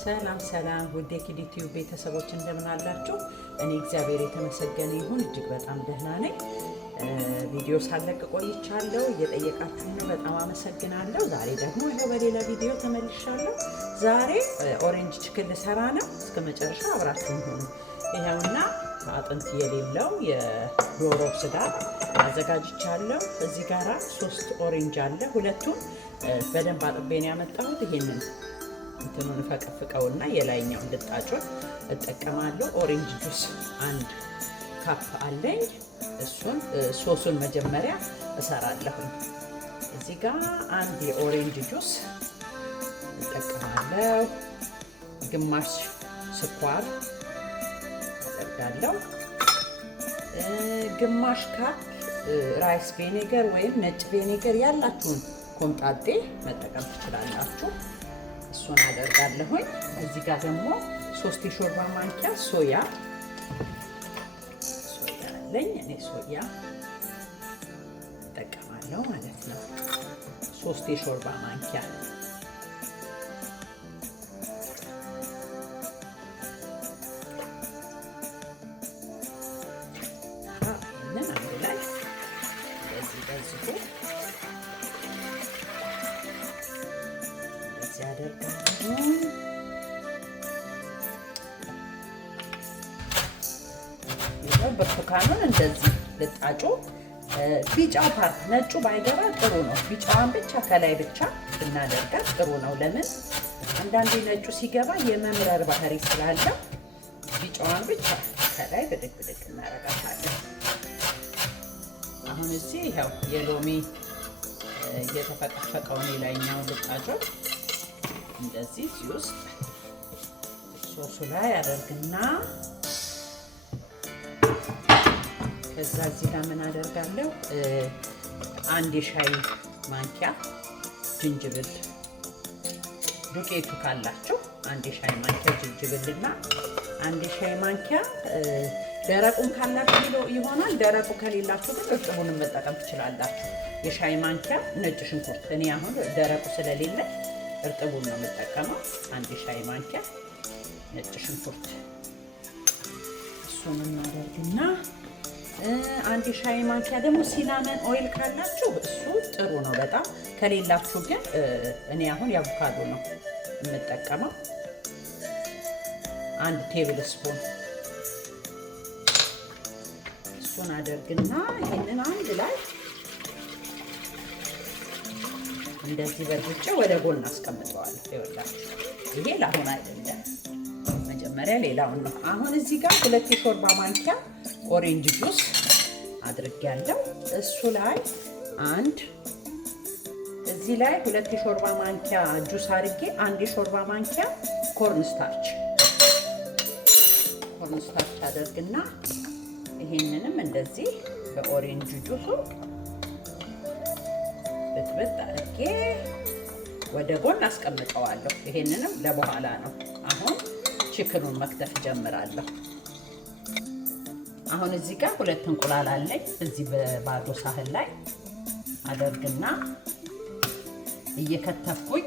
ሰላም ሰላም ውድ የኪዲቲዩ ቤተሰቦች እንደምን አላችሁ? እኔ እግዚአብሔር የተመሰገነ ይሁን እጅግ በጣም ደህና ነኝ። ቪዲዮ ሳለቅ ቆይቻለሁ፣ እየጠየቃችሁኝ ነው፣ በጣም አመሰግናለሁ። ዛሬ ደግሞ ይሄው በሌላ ቪዲዮ ተመልሻለሁ። ዛሬ ኦሬንጅ ቺክን ልሰራ ነው። እስከ መጨረሻ አብራችሁኝ ሁኑ። ይሄውና አጥንት የሌለው የዶሮ ስጋ አዘጋጅቻለሁ። እዚህ ጋራ 3 ኦሬንጅ አለ። ሁለቱን በደንብ አጥቤ ነው ያመጣሁት። ይሄንን እንትኑን ፈቀፍቀውና የላይኛው ልጣጩን እጠቀማለሁ። ኦሬንጅ ጁስ 1 ካፕ አለኝ። እሱን ሶሱን መጀመሪያ እሰራለሁ። እዚህ ጋር 1 የኦሬንጅ ጁስ እጠቀማለሁ። ግማሽ ስኳር አደርጋለሁ። ግማሽ ካፕ ራይስ ቪኔገር ወይም ነጭ ቪኔገር ያላችሁን ኮምጣጤ መጠቀም ትችላላችሁ። እሱን አደርጋለሁኝ። እዚህ ጋር ደግሞ 3 የሾርባ ማንኪያ ሶያ አለኝ። እኔ ሶያ እጠቀማለሁ ማለት ነው። 3 የሾርባ ማንኪያ ብርቱካኑን እንደዚህ ልጣጩ ቢጫው ፓርት ነጩ ባይገባ ጥሩ ነው። ቢጫዋን ብቻ ከላይ ብቻ ብናደርጋት ጥሩ ነው። ለምን አንዳንዴ ነጩ ሲገባ የመምረር ባህሪ ስላለ ቢጫዋን ብቻ ከላይ ብድግ ብድግ እናደርጋታለን። አሁን እዚህ ይኸው የሎሚ እየተፈቀፈቀውን የላይኛው ልጣጩ እንደዚህ እዚህ ውስጥ ሶሱ ላይ አደርግና ከዛ እዚህ ጋር ምን አደርጋለሁ? 1 የሻይ ማንኪያ ዝንጅብል ዱቄቱ ካላችሁ 1 የሻይ ማንኪያ ዝንጅብልና 1 የሻይ ማንኪያ ደረቁን ካላችሁ ይሆናል። ደረቁ ከሌላችሁ ግን እርጥቡን መጠቀም ትችላላችሁ። የሻይ ማንኪያ ነጭ ሽንኩርት፣ እኔ አሁን ደረቁ ስለሌለ እርጥቡን ነው የምጠቀመው። 1 የሻይ ማንኪያ ነጭ ሽንኩርት እሱን እናደርግና 1 የሻይ ማንኪያ ደግሞ ሲናመን ኦይል ካላችሁ እሱ ጥሩ ነው በጣም። ከሌላችሁ ግን እኔ አሁን የአቮካዶ ነው የምጠቀመው። 1 ቴብል ስፑን እሱን አደርግና ይሄንን አንድ ላይ እንደዚህ በርግጬ ወደ ጎን አስቀምጠዋለሁ። ይወላችሁ ይሄ ለአሁን አይደለም፣ መጀመሪያ ሌላውን ነው። አሁን እዚህ ጋር 2 የሾርባ ማንኪያ ኦሬንጅ ጁስ አድርጌያለሁ። እሱ ላይ እዚህ ላይ 2 የሾርባ ማንኪያ ጁስ አድርጌ 1 የሾርባ ማንኪያ ኮርን ስታርች አደርግና ይሄንንም እንደዚህ በኦሬንጅ ጁሱ ብጥብጥ አድርጌ ወደ ጎን አስቀምጠዋለሁ። ይሄንንም ለበኋላ ነው። አሁን ቺክኑን መክተፍ ጀምራለሁ። አሁን እዚህ ጋር 2 እንቁላል አለኝ። እዚህ በባዶ ሳህን ላይ አደርግና እየከተፍኩኝ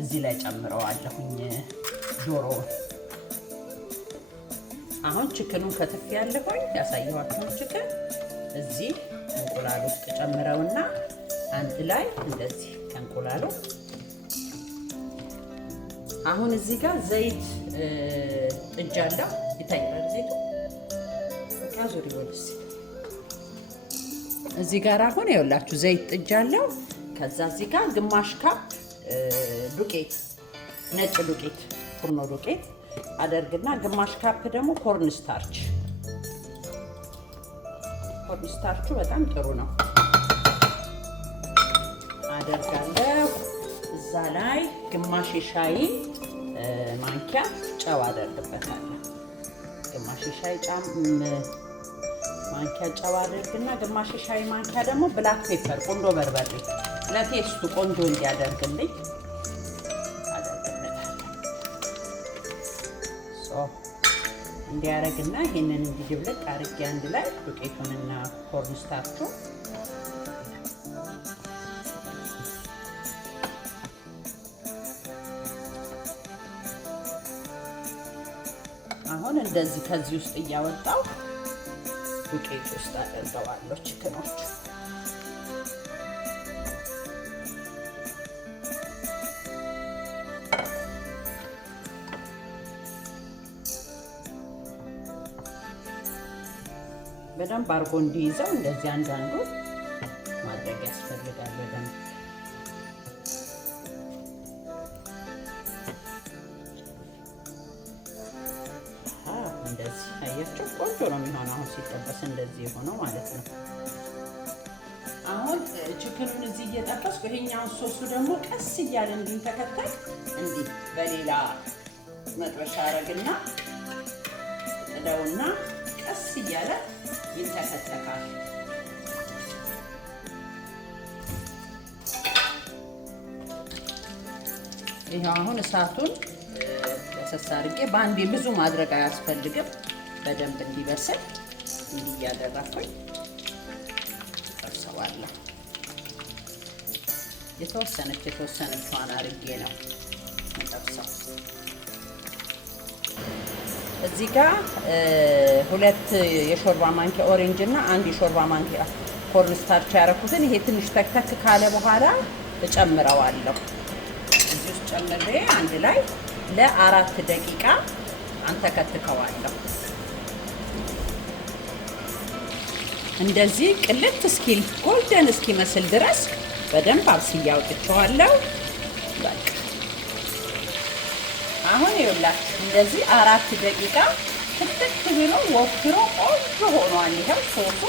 እዚህ ላይ ጨምረዋለሁኝ ዶሮውን። አሁን ቺክኑን ከትፍ ያለሁኝ ያሳየኋችሁን ቺክን እዚህ እንቁላል ውስጥ ጨምረውና አንድ ላይ እንደዚህ ከእንቁላሉ። አሁን እዚህ ጋር ዘይት ጥጃለሁ። ይታያል ዘይቱ ዙሪ ወልስ እዚህ ጋር አሁን ይኸውላችሁ ዘይት ጥጃለሁ። ከዛ እዚህ ጋር ግማሽ ካፕ ዱቄት ነጭ ዱቄት ፉርኖ ዱቄት አደርግና ግማሽ ካፕ ደግሞ ኮርን ስታርች በጣም ጥሩ ነው አደርጋለሁ። እዛ ላይ ግማሽ የሻይ ማንኪያ ጨው አደርግበታለሁ። ግማሽ የሻይ ማንኪያ ጨው አድርግና ግማሽ ሻይ ማንኪያ ደግሞ ብላክ ፔፐር ቆንጆ በርበሬ ለቴስቱ ቆንጆ እንዲያደርግልኝ አደርግበታለሁ። እንዲያደርግና ይሄንን እንዲድብልቅ አድርጌ አንድ ላይ ዱቄቱንና ኮርን ስታርቹን አሁን እንደዚህ ከዚህ ውስጥ እያወጣው ዱቄት ውስጥ አደርገዋለሁ ቺክኖቹ። በደንብ አርጎ እንዲይዘው እንደዚህ አንዳንዱ ማድረግ ያስፈልጋል። በደንብ እንደዚህ አያችሁ፣ ቆንጆ ነው የሚሆነው። አሁን ሲጠበስ እንደዚህ የሆነው ማለት ነው። አሁን ቺክኑን እዚህ እየጠበስኩ ይሄኛውን ሶሱ ደግሞ ቀስ እያለ እንዲንተከተል እንዲህ በሌላ መጥበሻ አረግና ጥደውና ቀስ እያለ ይንተከተካል። ይሄው አሁን እሳቱን ለሰሳ አድርጌ በአንዴ ብዙ ማድረግ አያስፈልግም። በደንብ እንዲበስል እንዲህ እያደረኩኝ ጠብሰዋለሁ። የተወሰነችዋን አድርጌ ነው ጠብሰው። እዚህ ጋር 2 የሾርባ ማንኪያ ኦሬንጅ እና 1 የሾርባ ማንኪያ ኮርን ስታርች ያደረኩትን ይሄ ትንሽ ተክተክ ካለ በኋላ እጨምረዋለሁ። እዚህ ውስጥ ጨምሬ አንድ ላይ ለ4 ደቂቃ አንተከትከዋለሁ። እንደዚህ ቅልት እስኪል ጎልደን እስኪመስል ድረስ በደንብ አብስዬ አውጥቼዋለሁ። በቃ አሁን ይኸውላችሁ እንደዚህ 4 ደቂቃ ትክትክ ብሎ ወፍሮ ቆንጆ ሆኗል። ይሄው ሶሱ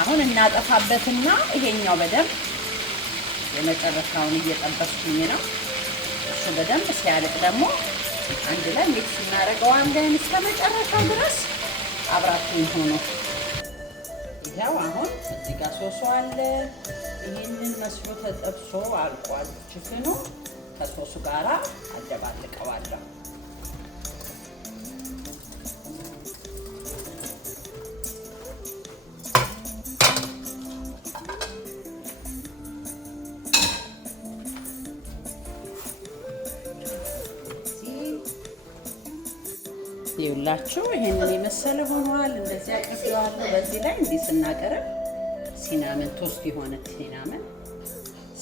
አሁን እናጠፋበትና ይሄኛው በደንብ የመጨረሻውን እየጠበስኩኝ ነው። እሱ በደንብ ሲያልቅ ደግሞ አንድ ላይ ሚክስ እናደርገዋለን እስከ መጨረሻው ድረስ አብራችሁኝ ሆኖ። ይሄው አሁን እዚህ ጋር ሶሱ አለ። ይሄንን መስሎ ተጠብሶ አልቋል። ቺክኑ ከሶሱ ጋራ አደባልቀዋለሁ። ይኸውላችሁ ይሄንን የመሰለ ሆኗል። እንደዚህ አቅርቤዋለሁ። በዚህ ላይ እንዲህ ስናቀርብ ሲናመን ቶስት የሆነ ሲናመን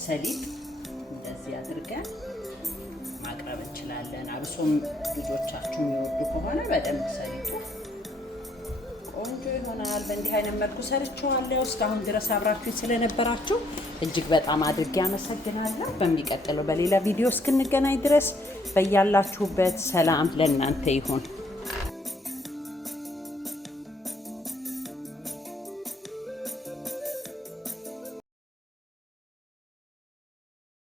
ሰሊጥ እንደዚህ አድርገን ማቅረብ እንችላለን። አብሶም ልጆቻችሁ የሚወዱ ከሆነ በደንብ ሰሊጡ ቆንጆ ይሆናል። በእንዲህ አይነት መልኩ ሰርቼዋለሁ። እስካሁን ድረስ አብራችሁ ስለነበራችሁ እጅግ በጣም አድርጌ አመሰግናለሁ። በሚቀጥለው በሌላ ቪዲዮ እስክንገናኝ ድረስ በያላችሁበት ሰላም ለእናንተ ይሁን።